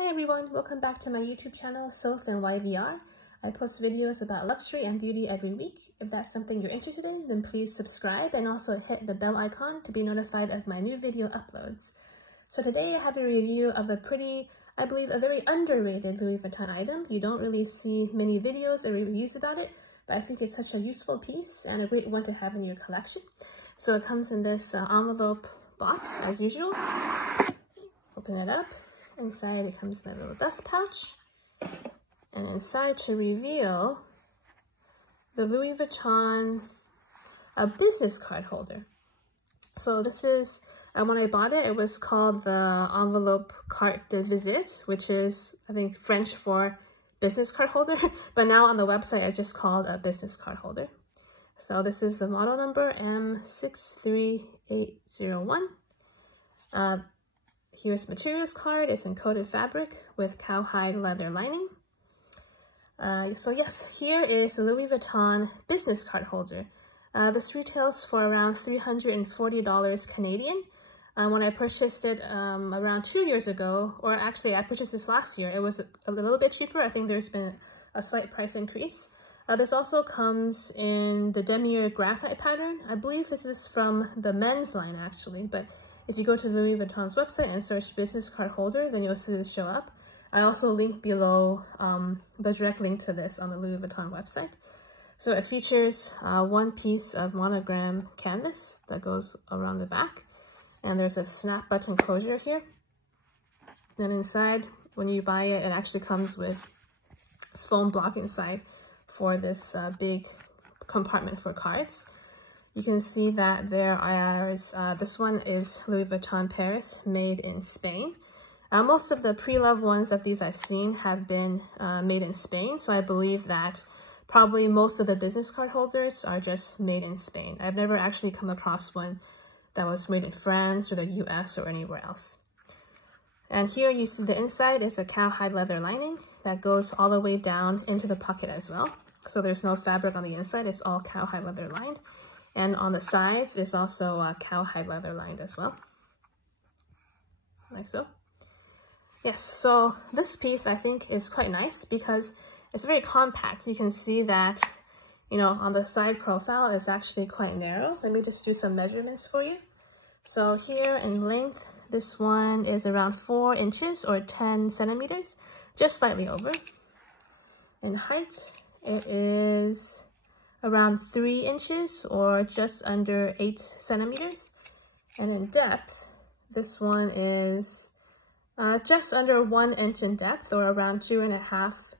Hi everyone, welcome back to my YouTube channel, Soph and YVR. I post videos about luxury and beauty every week. If that's something you're interested in, then please subscribe and also hit the bell icon to be notified of my new video uploads. So today I have a review of a pretty, I believe a very underrated Louis Vuitton item. You don't really see many videos or reviews about it, but I think it's such a useful piece and a great one to have in your collection. So it comes in this envelope box as usual. Open it up. Inside it comes in a little dust pouch, and inside to reveal the Louis Vuitton business card holder. So this is, when I bought it, it was called the envelope carte de visite, which is, I think, French for business card holder, but now on the website it's just called a business card holder. So this is the model number M63801. Here's materials card. It's in coated fabric with cowhide leather lining. So yes, here is the Louis Vuitton business card holder. This retails for around $340 Canadian. When I purchased it around 2 years ago, or actually I purchased this last year, it was a little bit cheaper. I think there's been a slight price increase. This also comes in the demier graphite pattern. I believe this is from the men's line actually, but if you go to Louis Vuitton's website and search business card holder, then you'll see this show up. I also link below the direct link to this on the Louis Vuitton website. So it features one piece of monogram canvas that goes around the back. And there's a snap button closure here. Then inside, when you buy it, it actually comes with this foam block inside for this big compartment for cards. You can see that there is, this one is Louis Vuitton Paris, made in Spain. Most of the pre-loved ones of these I've seen have been made in Spain, so I believe that probably most of the business card holders are just made in Spain. I've never actually come across one that was made in France or the US or anywhere else. And here you see the inside is a cowhide leather lining that goes all the way down into the pocket as well. So there's no fabric on the inside, it's all cowhide leather lined. And on the sides is also cowhide leather lined as well, like so. Yes, so this piece I think is quite nice because it's very compact. You can see that, you know, on the side profile it's actually quite narrow. Let me just do some measurements for you. So here in length, this one is around 4 inches or 10 centimeters, just slightly over. In height, it is around 3 inches or just under 8 centimeters. And in depth, this one is just under 1 inch in depth or around 2.5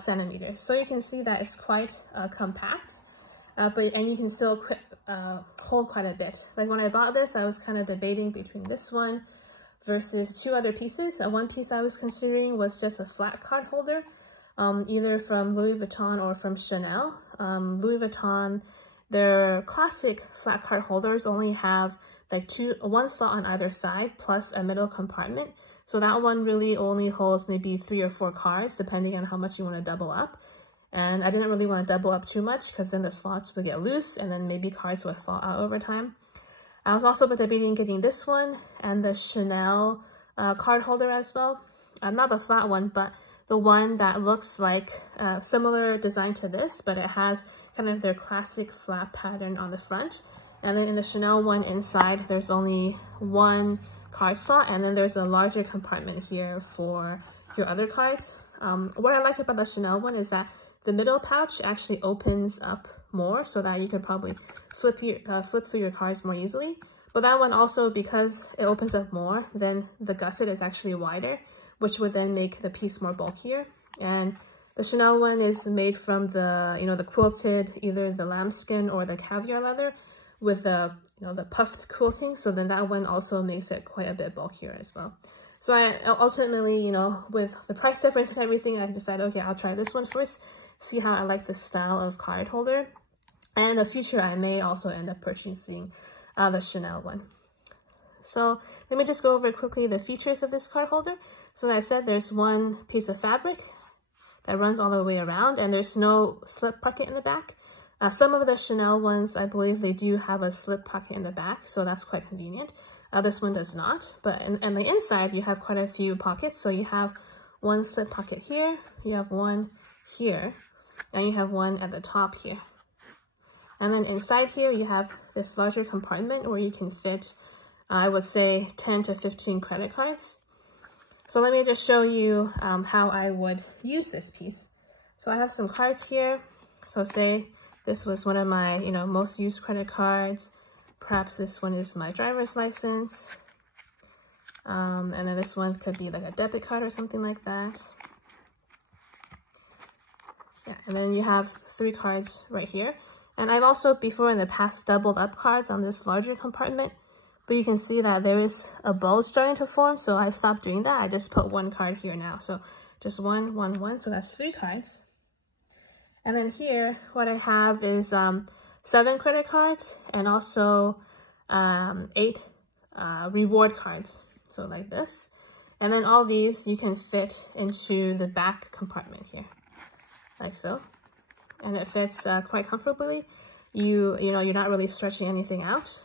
centimeters. So you can see that it's quite compact, and you can still hold quite a bit. Like when I bought this, I was kind of debating between this one versus 2 other pieces. One piece I was considering was just a flat card holder, either from Louis Vuitton or from Chanel. Louis Vuitton, their classic flat card holders only have like one slot on either side plus a middle compartment. So that one really only holds maybe 3 or 4 cards depending on how much you want to double up. And I didn't really want to double up too much because then the slots would get loose and then maybe cards would fall out over time. I was also debating getting this one and the Chanel card holder as well. Not the flat one, but the one that looks like similar design to this, but it has kind of their classic flat pattern on the front. And then in the Chanel one inside, there's only one card slot, and then there's a larger compartment here for your other cards. What I like about the Chanel one is that the middle pouch actually opens up more so that you could probably flip through your cards more easily. But that one also, because it opens up more, then the gusset is actually wider, which would then make the piece more bulkier. And the Chanel one is made from the, you know, the quilted, either the lambskin or the caviar leather with the, you know, the puffed quilting. So then that one also makes it quite a bit bulkier as well. So I ultimately, you know, with the price difference and everything, I decided, okay, I'll try this one first, see how I like this style of card holder. And in the future, I may also end up purchasing the Chanel one. So let me just go over quickly the features of this card holder. So as I said, there's one piece of fabric that runs all the way around, and there's no slip pocket in the back. Some of the Chanel ones, I believe they do have a slip pocket in the back, so that's quite convenient. This one does not, but on the inside, you have quite a few pockets. So you have one slip pocket here, you have one here, and you have one at the top here. And then inside here, you have this larger compartment where you can fit, I would say, 10 to 15 credit cards. So let me just show you how I would use this piece. So I have some cards here. So say this was one of my, most used credit cards. Perhaps this one is my driver's license. And then this one could be like a debit card or something like that. Yeah, and then you have 3 cards right here. And I've also before in the past doubled up cards on this larger compartment. But you can see that there is a bow starting to form, so I've stopped doing that. I just put 1 card here now. So just 1, 1, 1, so that's 3 cards. And then here, what I have is 7 credit cards and also 8 reward cards. So like this. And then all these you can fit into the back compartment here, like so. And it fits quite comfortably. You're not really stretching anything out.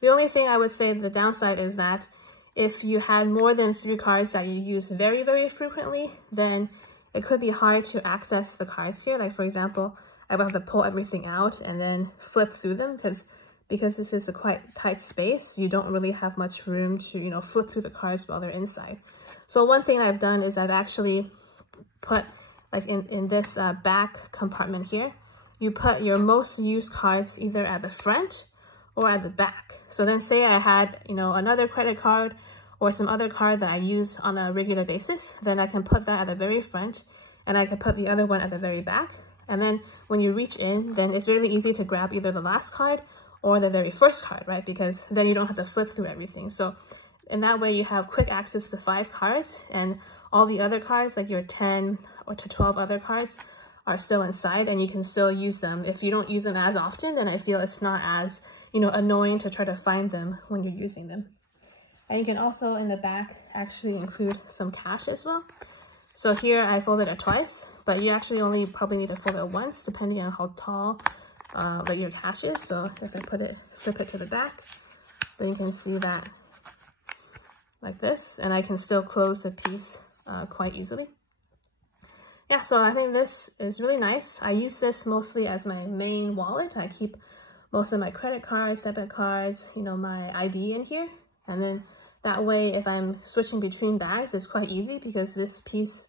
The only thing I would say the downside is that if you had more than 3 cards that you use very, very frequently, then it could be hard to access the cards here. Like for example, I would have to pull everything out and then flip through them because this is a quite tight space. You don't really have much room to, flip through the cards while they're inside. So one thing I've done is I've actually put like in this back compartment here, you put your most used cards either at the front or at the back. So then say I had, another credit card or some other card that I use on a regular basis, then I can put that at the very front and I can put the other one at the very back. And then when you reach in, then it's really easy to grab either the last card or the very first card, right? Because then you don't have to flip through everything. So in that way, you have quick access to 5 cards and all the other cards, like your 10 or to 12 other cards, are still inside and you can still use them. If you don't use them as often, then I feel it's not as, annoying to try to find them when you're using them. And you can also in the back actually include some cash as well. So here I folded it twice, but you actually only probably need to fold it once depending on how tall like your cash is. So if I slip it to the back, then you can see that like this, and I can still close the piece quite easily. Yeah, so I think this is really nice. I use this mostly as my main wallet. I keep most of my credit cards, debit cards, my ID in here. And then that way, if I'm switching between bags, it's quite easy because this piece,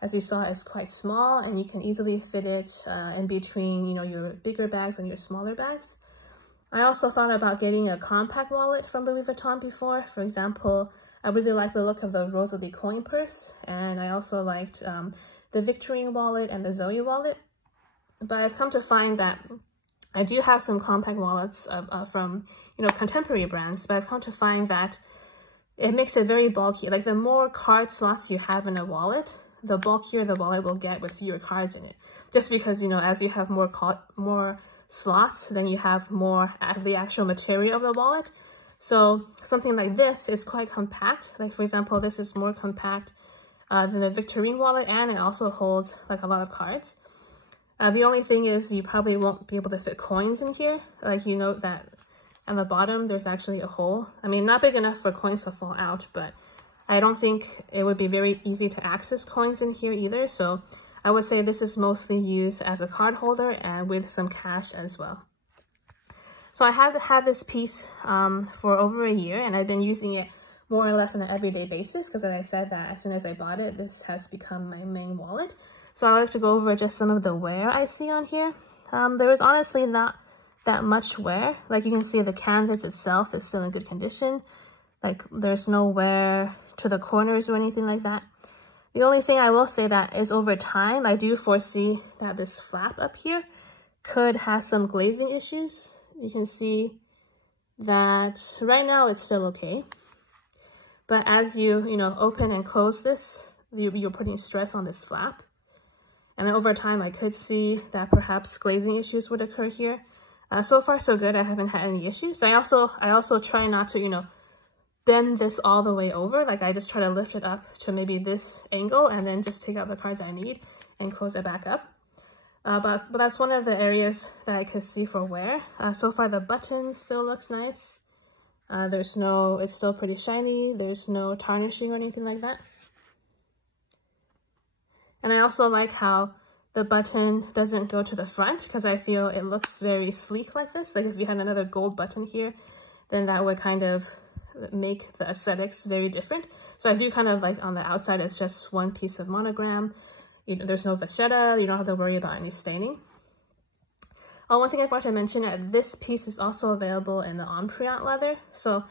as you saw, is quite small and you can easily fit it in between, your bigger bags and your smaller bags. I also thought about getting a compact wallet from Louis Vuitton before. For example, I really like the look of the Rosalie coin purse, and I also liked the Victorine wallet and the Zoe wallet. But I've come to find that I do have some compact wallets from, contemporary brands, but I've come to find that it makes it very bulky. Like the more card slots you have in a wallet, the bulkier the wallet will get with fewer cards in it. Just because, as you have more slots, then you have more of the actual material of the wallet. So something like this is quite compact. Like for example, this is more compact than the Victorine wallet, and it also holds like a lot of cards. The only thing is you probably won't be able to fit coins in here. Like you note that on the bottom, there's actually a hole. I mean, not big enough for coins to fall out, but I don't think it would be very easy to access coins in here either. So I would say this is mostly used as a card holder and with some cash as well. So I have had this piece for over a year, and I've been using it more or less on an everyday basis because, as I said, that as soon as I bought it, this has become my main wallet. So I like to go over just some of the wear I see on here. There is honestly not that much wear. Like you can see, the canvas itself is still in good condition. Like there's no wear to the corners or anything like that. The only thing I will say that is over time, I do foresee that this flap up here could have some glazing issues. You can see that right now it's still okay. But as you, open and close this, you're putting stress on this flap. And then over time, I could see that perhaps glazing issues would occur here. So far, so good. I haven't had any issues. I also try not to, bend this all the way over. Like I just try to lift it up to maybe this angle and then just take out the cards I need and close it back up. But that's one of the areas that I could see for wear. So far, the button still looks nice. It's still pretty shiny. There's no tarnishing or anything like that. And I also like how the button doesn't go to the front because I feel it looks very sleek like this. Like if you had another gold button here, then that would kind of make the aesthetics very different. So I do kind of like on the outside, it's just one piece of monogram. You know, there's no vachetta. You don't have to worry about any staining. Oh, one thing I forgot to mention, this piece is also available in the Empreinte leather. So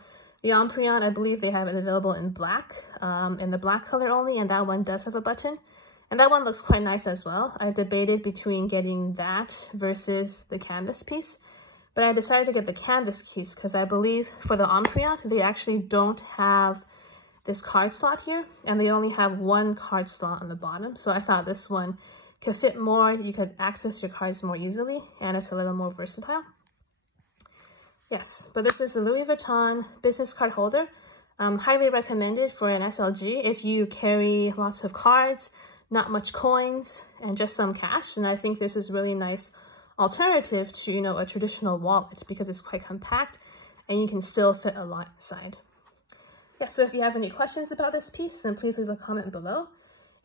the Empreinte, I believe they have it available in black, in the black color only, and that one does have a button. And that one looks quite nice as well. I debated between getting that versus the canvas piece, but I decided to get the canvas piece because I believe for the Empreinte, they actually don't have this card slot here, and they only have one card slot on the bottom. So I thought this one could fit more, you could access your cards more easily, and it's a little more versatile. Yes, but this is the Louis Vuitton business card holder. Highly recommended for an SLG if you carry lots of cards, not much coins, and just some cash. And I think this is really nice alternative to, you know, a traditional wallet because it's quite compact and you can still fit a lot inside. Yeah, so if you have any questions about this piece, then please leave a comment below.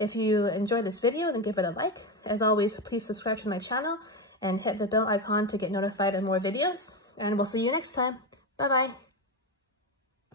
If you enjoyed this video, then give it a like. As always, please subscribe to my channel and hit the bell icon to get notified of more videos. And we'll see you next time. Bye-bye.